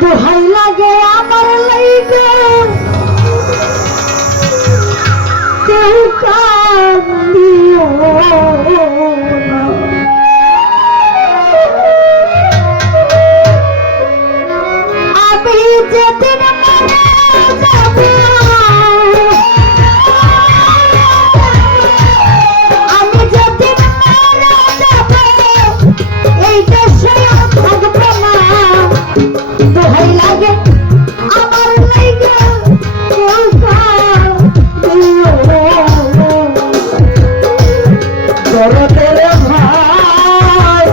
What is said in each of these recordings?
দোহাই লাগে আমার লাইগা কেউ কান্দিও না। আমি যেদিন মারা যাব আমি যেদিন মারা যাব এই দেশে আর থাকবো না। দোহাই লাগে আমার লাইগা কেউ কান্দিও দরদের ভাই।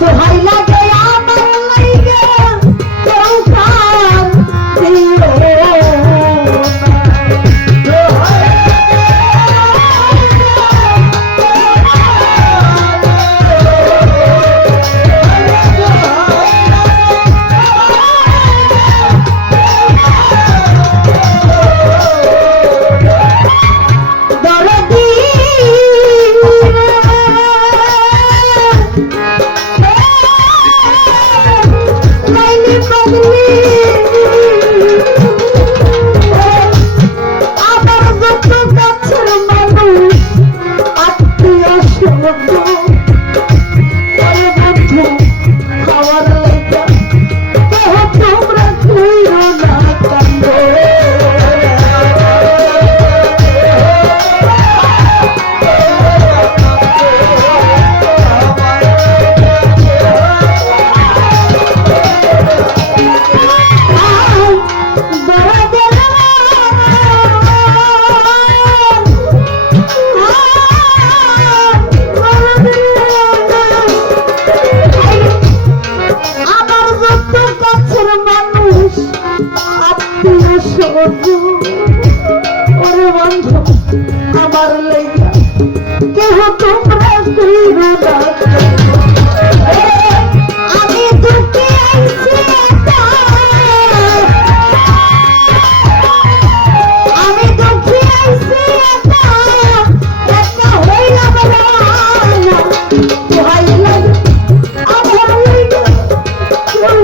দোহাই লাগে আমার লাইগা কেউ কান্দিও আমার লাইগা কেহ তোমরা কইরো না। আমি দুঃখে আইছি আমি দুঃখে আইছি একা হইলাম না। দোহাই লাগে আমার লাইগা কেউ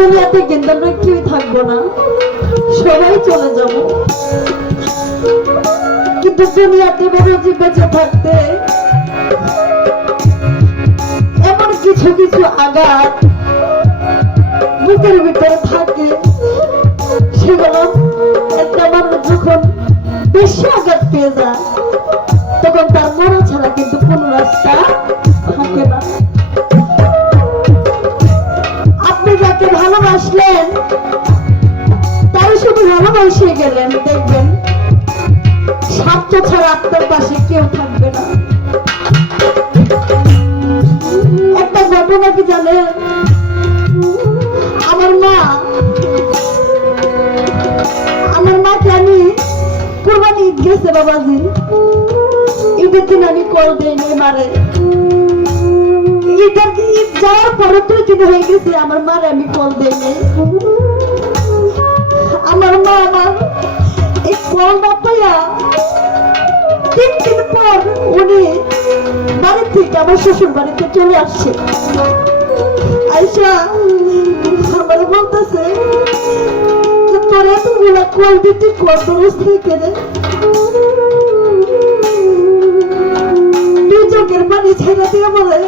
দুনিয়াতে কিন্তু আমরা কেউই থাকবো না, সবাই চলে যাব। কিন্তু দুনিয়াতে বেরোজি বেঁচে থাকতে এমন কিছু কিছু আঘাত বুকের ভিতরে থাকে, সেগুলো একটা মানুষ যখন বেশি আঘাত পেয়ে যায় তখন তার মরা ছাড়া কিন্তু কোনো রাস্তা থাকে না। আপনি যাকে ভালোবাসলেন তাই শুধু ভালোবাসে গেলেন, দেখবেন স্বার্থ ছাড়া আপনার পাশে কেউ থাকবে না। একটা ঘটনা কি জানেন, আমার মাকে আমি কুরবানি ঈদ গেছে বাবাজি, ঈদের দিন আমি কল দিইনি মারে, ঈদ যাওয়ার পরে 2 দিন হয়ে গেছে আমার মারে আমি কল দিইনি। আমার মা আমার এই কল না পাইয়া 3 দিন পর উনি বাড়ি থেকে আমার শ্বশুর বাড়িতে চলে আসছে। আয়সা আমার বলতেছে তোরা এতগুলা কল দিতে কত অবস্থায় কেনে, তুই চোখের পানি ছেড়ে দিয়ে বলে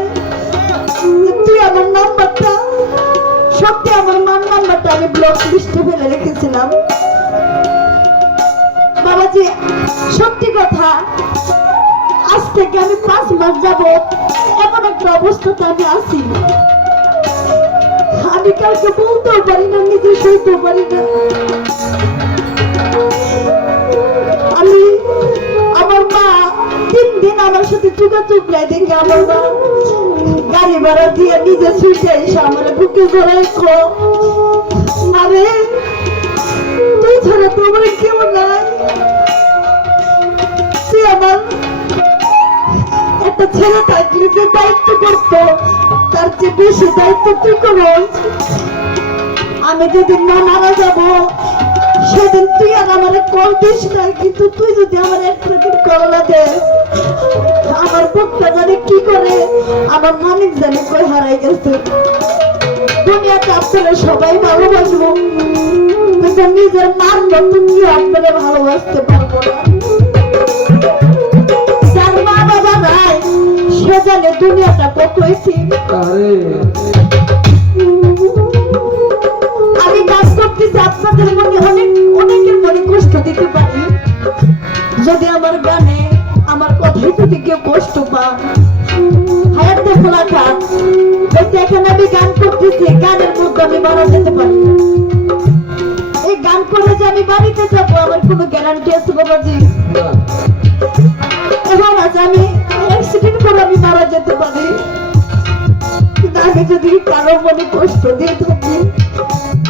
তুই আমার নাম্বারটা, সত্যি আমার মার নাম্বারটা আমি ব্লক লিস্টে ফেলে রেখেছিলাম। বাবাজি সত্যি কথা, আজ থেকে আমি 5 মাস যাব এমন একটা অবস্থাতে আমি আছি, আমি কাউকে বলতেও পারি না, নিজে সইতেও পারি না। আমার মা 3 দিন আমার সাথে যোগাযোগ নাই দেখে আমার মা গাড়ি ভাড়া দিয়ে নিজে ছুটে এসে আমার বুকে জড়াই আরে তুই ছাড়া তো আমার কেউ নাই, তুই আমার একটা ছেলে থাকলে যে দায়িত্ব করতো তার চেয়ে বেশি দায়িত্ব তুই করো। আমি যেদিন না মারা যাব সেদিন তুই আর আমার কল দিস না, কিন্তু তুই যদি আমার একটা দিন কল না দেস আমার বুকটা জানে কি করে, আমার মালিক জানে কই হারাই গেছে। দুনিয়াতে আপনারা সবাই ভালোবাসবো, কিন্তু নিজের মার মতো কি আপনারা ভালোবাসতে পারবো না। যার মা বাবা নাই সে জানে দুনিয়াটা কতই ঠিক। আমি কাজ করতেছি আপনাদের মনে অনেকের মনে কষ্ট দিতে পারি, যদি আমার গানে আমার কথায় যদি কেউ কষ্ট পান হায়াতে খোলা খান, এখানে আমি গান করতেছি, গানের মধ্যে আমি মারা যেতে পারি। এই গান করে যে আমি বাড়িতে যাবো আমার কোনো গ্যারান্টি আছে বাবাজি? এখন আছে আমি অ্যাক্সিডেন্ট করে আমি মারা যেতে পারি, কিন্তু আমি যদি কারোর মনে কষ্ট দিয়ে থাকি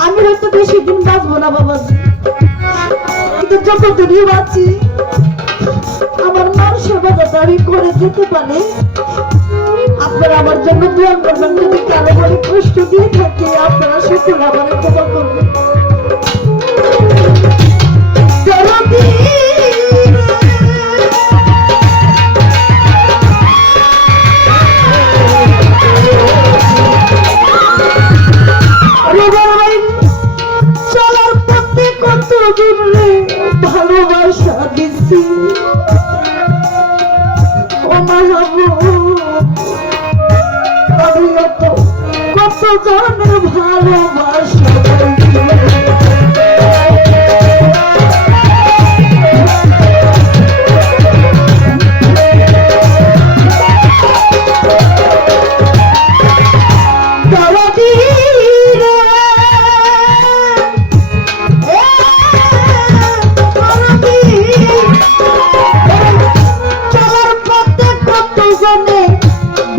আমি হয়তো বেশি দিন বাঁচবো না বাবাজি, কিন্তু যতদিনই বাঁচি আমার মার সেবা যাতে আমি করে যেতে পারি। আপনারা আমার জন্য দোয়া করবেন, যদি কারো মনে কষ্ট দিয়ে থাকি আপনারা সকলে আমার ক্ষমা করবেন। চলার পথে কত দূরে ভালোবাসা দিচ্ছি ও আমি কত জনের ভালোবাসা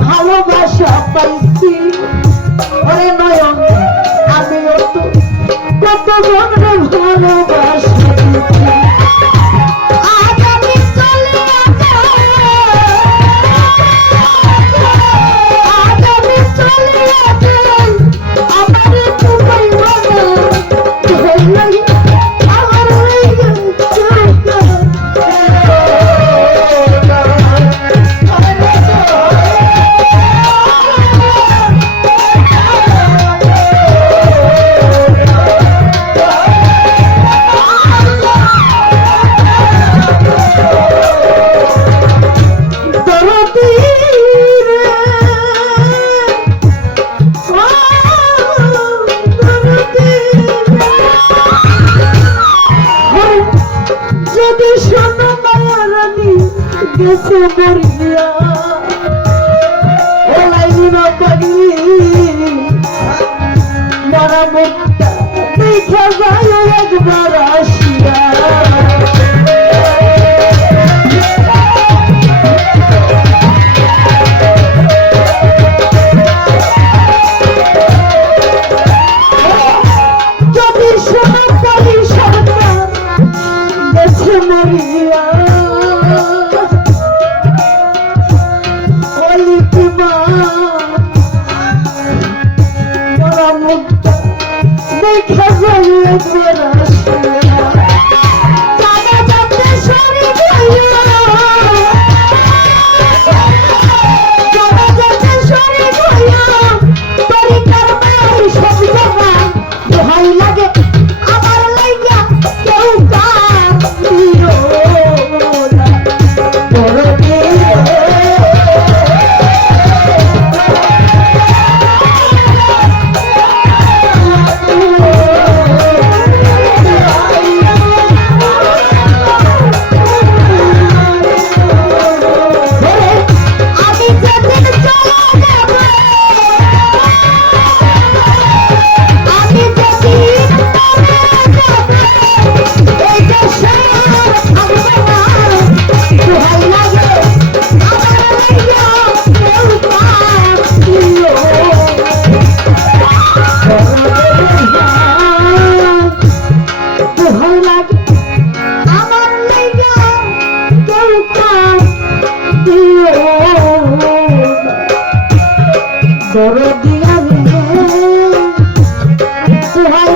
ভালোবাসা পাইছি ওরে নয়ন, আমিও তো কত জনের ভালোবাসা দিচ্ছি। আজ আমি চলে আমার তুমি আমার গেছে মরিয়া ও লাইলিমা পাগলি মরা মুখটা দেখা যায় একবার আসিয়া যদি শোনো কালী সরকার গেছে মরিয়া দেখা যায় একবার আসিয়া জানা যাতে সরে গেল জানা যাতে সরে গেল তোরি কারবার সব জায়গা দোহাই লাগে আমার লাইগা কেউ কার দিও না বড় দরদিয়া রে